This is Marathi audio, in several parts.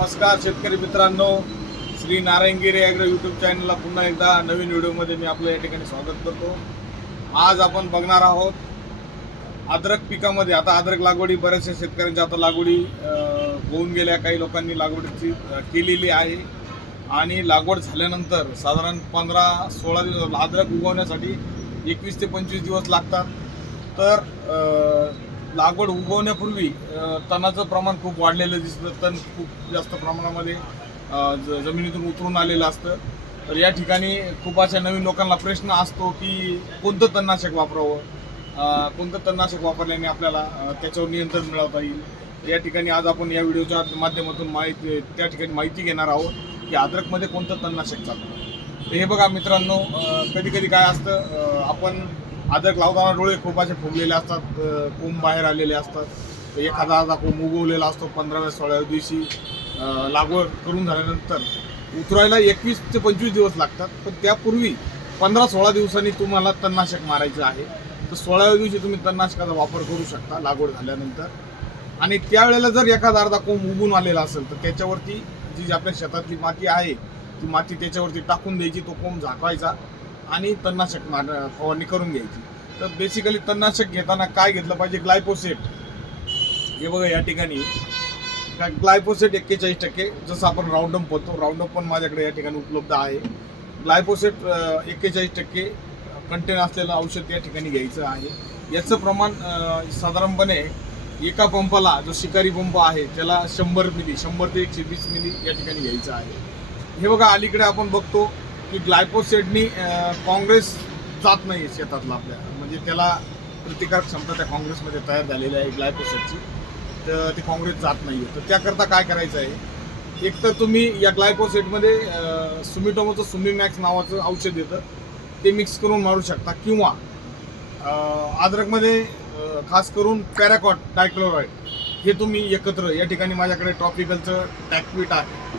नमस्कार शेतकरी मित्रांनो श्री नारायणगिरी ॲग्रो यूट्यूब चॅनलला पुन्हा एकदा नवीन व्हिडिओमध्ये मी आपलं या ठिकाणी स्वागत करतो. आज आपण बघणार आहोत अद्रक पिकामध्ये आता अद्रक लागवडी बऱ्याचशा शेतकऱ्यांच्या आता लागवडी होऊन गेल्या काही लोकांनी लागवडीची केलेली आहे. आणि लागवड झाल्यानंतर साधारण पंधरा सोळा दिवस अद्रक उगवण्यासाठी एकवीस ते पंचवीस दिवस लागतात. तर लागवड उगवण्यापूर्वी तणाचं प्रमाण खूप वाढलेलं दिसतं तण खूप जास्त प्रमाणामध्ये ज- जमिनीतून उतरून आलेलं असतं. तर या ठिकाणी खूप अशा नवीन लोकांना प्रश्न असतो की कोणतं तणनाशक वापरावं? कोणतं तणनाशक वापरल्याने आपल्याला त्याच्यावर नियंत्रण मिळवता येईल? या ठिकाणी आज आपण या व्हिडिओच्या माध्यमातून माहिती त्या ठिकाणी माहिती घेणार आहोत की अद्रकमध्ये कोणतं तणनाशक चालतं. हे बघा मित्रांनो कधी कधी काय असतं आपण अद्रक लावताना डोळे खूप असे फुगलेले असतात कोंब बाहेर आलेले असतात. एखादा अर्धा कोंब उगवलेला असतो पंधराव्या सोळाव्या दिवशी. लागवड करून झाल्यानंतर उतरायला एकवीस ते पंचवीस दिवस लागतात. पण त्यापूर्वी पंधरा सोळा दिवसांनी तुम्हाला तणनाशक मारायचं आहे. तर सोळाव्या दिवशी तुम्ही तणनाशकाचा वापर करू शकता लागवड झाल्यानंतर. आणि त्यावेळेला जर एखादा अर्धा कोंब उगून आलेला असेल तर त्याच्यावरती जी आपल्या शेतातली माती आहे ती माती त्याच्यावरती टाकून द्यायची तो कोंब झाकवायचा. आणि तणनाशक मार फवारणी करून घ्यायची. तर बेसिकली तणनाशक घेताना काय घेतलं पाहिजे? ग्लायपोसेट हे बघा या ठिकाणी. ग्लायपोसेट एक्केचाळीस टक्के जसं आपण राऊंडअप होतो राऊंडअप पण माझ्याकडे या ठिकाणी उपलब्ध आहे. ग्लायपोसेट एक्केचाळीस टक्के कंटेन असलेलं औषध या ठिकाणी घ्यायचं आहे. याचं प्रमाण साधारणपणे एका पंपाला जो शिकारी पंप आहे त्याला शंभर मिली शंभर ते एकशे वीस मिली या ठिकाणी घ्यायचं आहे. हे बघा अलीकडे आपण बघतो की ग्लायपोसेटनी काँग्रेस जात नाही शेतातला आपल्या. म्हणजे त्याला प्रतिकार क्षमता त्या काँग्रेसमध्ये तयार झालेली आहे ग्लायपोसेटची तर ती काँग्रेस जात नाही आहे तर त्याकरता काय करायचं आहे? एक तर तुम्ही या ग्लायपोसेटमध्ये सुमिटोमोचं सुमिमॅक्स नावाचं औषध येतं. ते मिक्स करून मारू शकता. किंवा अद्रकमध्ये खास करून पॅराकॉट डायक्लोराईड हे तुम्ही एकत्र या ठिकाणी माझ्याकडे ट्रॉपिकलचं टॅक्विट आहे.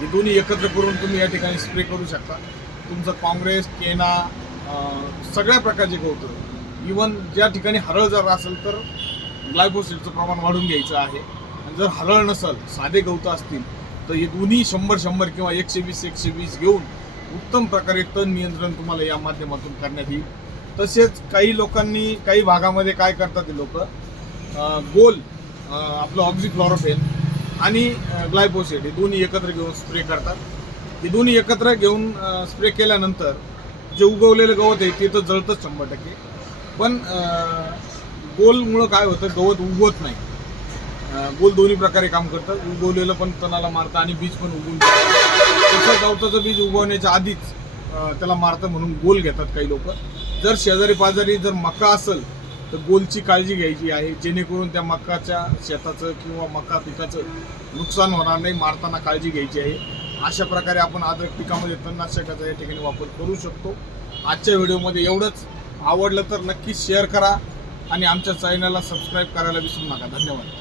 हे दोन्ही एकत्र करून तुम्ही या ठिकाणी स्प्रे करू शकता. तुमचं काँग्रेस केना सगळ्या प्रकारचे गवतं इवन ज्या ठिकाणी हरळ जर असेल तर ग्लायफोसेटचं प्रमाण वाढून घ्यायचं आहे. आणि जर हरळ नसेल साधे गवतं असतील तर हे दोन्ही शंभर शंभर किंवा एकशे वीस एकशे वीस घेऊन उत्तम प्रकारे तण नियंत्रण तुम्हाला या माध्यमातून करण्यात येईल. तसेच काही लोकांनी काही भागामध्ये काय करतात ते लोक? गोल आपलं ऑक्झिक्लॉरोफेन आणि ग्लायपोसेट हे दोन्ही एकत्र घेऊन स्प्रे करतात. हे दोन्ही एकत्र घेऊन स्प्रे केल्यानंतर जे उगवलेलं गवत आहे ते तर जळतंच शंभर टक्के. पण गोलमुळं काय होतं गवत उगवत नाही. गोल दोन्ही प्रकारे काम करतं. उगवलेलं पण तणाला मारतं आणि बीज पण उगवून जातं. तसं गवताचं बीज उगवण्याच्या आधीच त्याला मारतं म्हणून गोल घेतात काही लोक. जर शेजारी पाजारी जर मका असेल तर गोलची काळजी घ्यायची आहे जेणेकरून त्या मकाच्या शेताचं किंवा मका पिकाचं नुकसान होणार नाही मारताना काळजी घ्यायची आहे. अशा प्रकारे आपण अद्रक पिकामध्ये तणनाशकाचा या ठिकाणी वापर करू शकतो. आजच्या व्हिडिओमध्ये एवढंच. आवडलं तर नक्की शेअर करा आणि आमच्या चॅनलला सबस्क्राईब करायला विसरू नका. धन्यवाद.